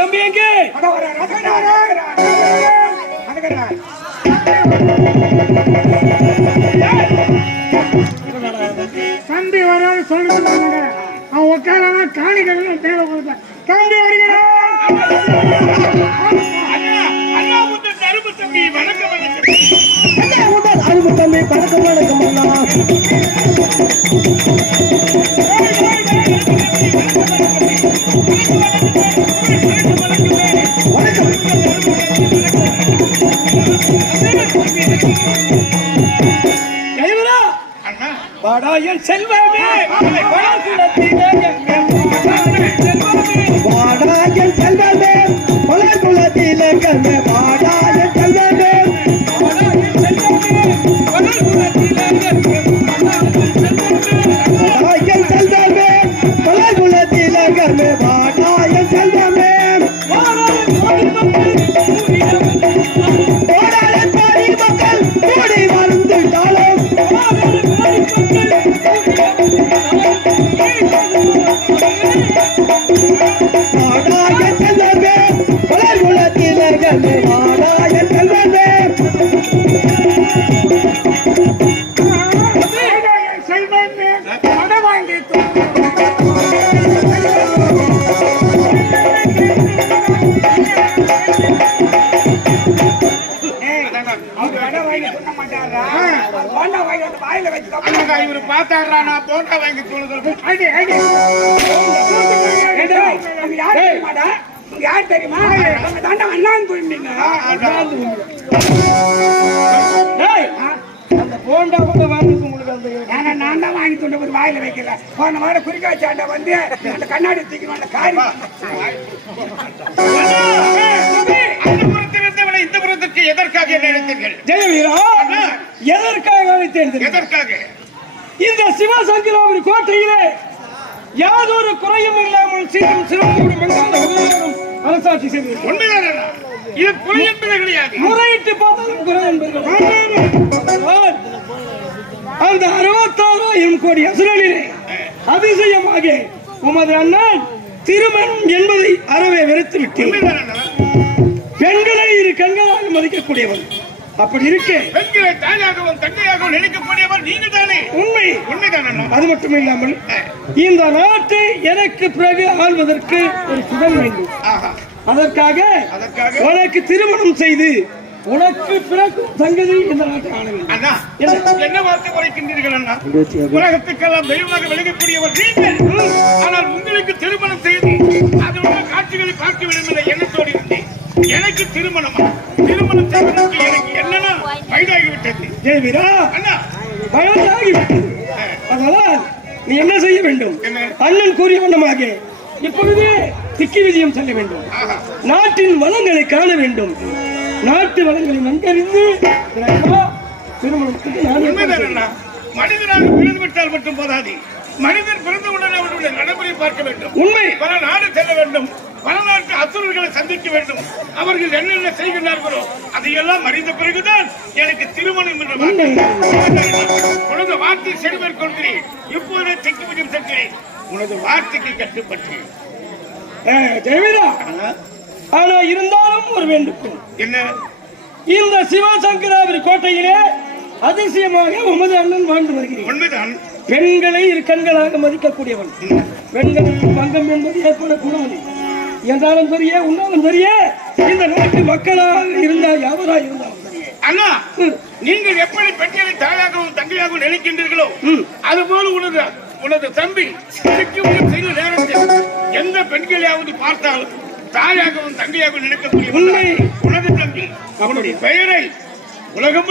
தம்பி எங்கே தம்பி வராது சொல்லிட்டு அவன் உட்காரனா காணிகள் தேவை கொடுத்த தம்பி வருகிறான் அன்பு தம்பி பழக்கம் வணக்கம். வாடா என் செல்வமே. இவரு நான் போண்டா வாங்கி தொழுது யார் தெரியுமா? அவங்க தாண்டா அண்ணாந்து போயிருந்தீங்க அந்த போண்டா கூட வாங்கி உங்களுக்கு அந்த ஏன்னா நான் தான் வாங்கி கொண்டு போய் வாயில வைக்கல. போன வாரம் குறிக்க வச்சாண்ட வந்து அந்த கண்ணாடி தூக்கி அந்த இருந்தவனை இந்த புறத்திற்கு எதற்காக என்ன நினைத்தீர்கள் ஜெயவீரா. எதற்காக தெரியுமா? எதற்காக? இந்த சிவசங்கராவின் கோட்டையிலே யாதொரு குறையும் இல்லாமல் சீரும் சிறப்போடு அரசாட்சி. இது குறை என்பது கிடையாது. முறையிட்டு பார்த்தாலும் குறை என்பது அந்த அறுபத்தாறாயிரம் கோடி அசுரனிலே அதிசயமாக உமது அண்ணன் திருமணம் என்பதை அறவே வெறுத்து அண்ணா. பெண்களை இரு கண்களாக மதிக்கக்கூடியவன். அப்படி இருக்கே. பெண்களை தாயாகவும் தந்தையாகவும் நினைக்கக்கூடியவர் நீங்கள் உண்மை. உண்மைதான். அது மட்டும் இல்லாமல் இந்த நாட்டை எனக்கு பிறகு ஆள்வதற்கு ஒரு சுகம் வேண்டும். அதற்காக? உனக்கு திருமணம் செய்து உனக்கு பிறகு சங்கதி இந்த நாட்டை என்ன? வார்த்தை குறைக்கின்றீர்கள் அண்ணா? உலகத்துக்கெல்லாம் தெய்வமாக விளங்கக்கூடியவர் நீங்கள். ஆனால் உங்களுக்கு திருமணம் செய்து உள்ள காட்சிகளை பார்க்க வேண்டும் என்ற எண்ணத்தோடு இருந்தேன் எனக்கு திருமணமா? திருமணம் செய்வதற்கு எனக்கு என்னன்னா வயதாகிவிட்டது? ஜெயவீரா! அண்ணா வயதாகிவிட்டது அதனால் நீ என்ன செய்ய வேண்டும்? அண்ணன் கூறிய வண்ணமாக இப்பொழுதே திக்கி விஜயம் செல்ல வேண்டும். நாட்டின் வளங்களை காண வேண்டும். நாட்டு வளங்களை நன்கறிந்து திருமணத்துக்கு மனிதனாக பிறந்து விட்டால் மட்டும் போதாது. மனிதன் பிறந்தவுடன் அவருடைய நடைமுறை பார்க்க வேண்டும். உண்மை. பல நாடு செல்ல வேண்டும். பல நாட்டு அசுரர்களை சந்திக்க வேண்டும். அவர்கள் என்னென்ன செய்கிறார்களோ அதையெல்லாம் அறிந்த பிறகுதான் எனக்கு வார்த்தை உனது வார்த்தை செருமேற்கொள்கிறேன் இப்போதே தெற்கு பக்கம் சென்றேன் உனது வார்த்தைக்கு கட்டுப்பட்டு. ஜெயவீரா. ஆனா? இருந்தாலும் ஒரு வேண்டுகோள். என்ன? இந்த சிவசங்கராவின் கோட்டையிலே அதிசயமாக உமது அண்ணன் வாழ்ந்து வருகிறேன். உண்மைதான். பெண்களை இரு கண்களாக மதிக்கக்கூடியவன். பெண்களின் பங்கம் என்பது ஏற்படக்கூடாது. என்றாலும் சரியே உன்னாலும் சரியே இந்த நாட்டு மக்களாக இருந்தால் யாவராக இருந்தாலும் சரியே அண்ணா. நீங்கள் எப்படி பெண்களை தாயாகவும் தங்கையாகவும் நினைக்கின்றீர்களோ ம். அதுபோல உனது உனது தம்பி செய்த நேரத்தில் எந்த பெண்களையாவது பார்த்தால் தாயாகவும் தங்கையாகவும் நினைக்கக்கூடிய உண்மை. உனது தம்பி அவனுடைய பெயரை உலகம்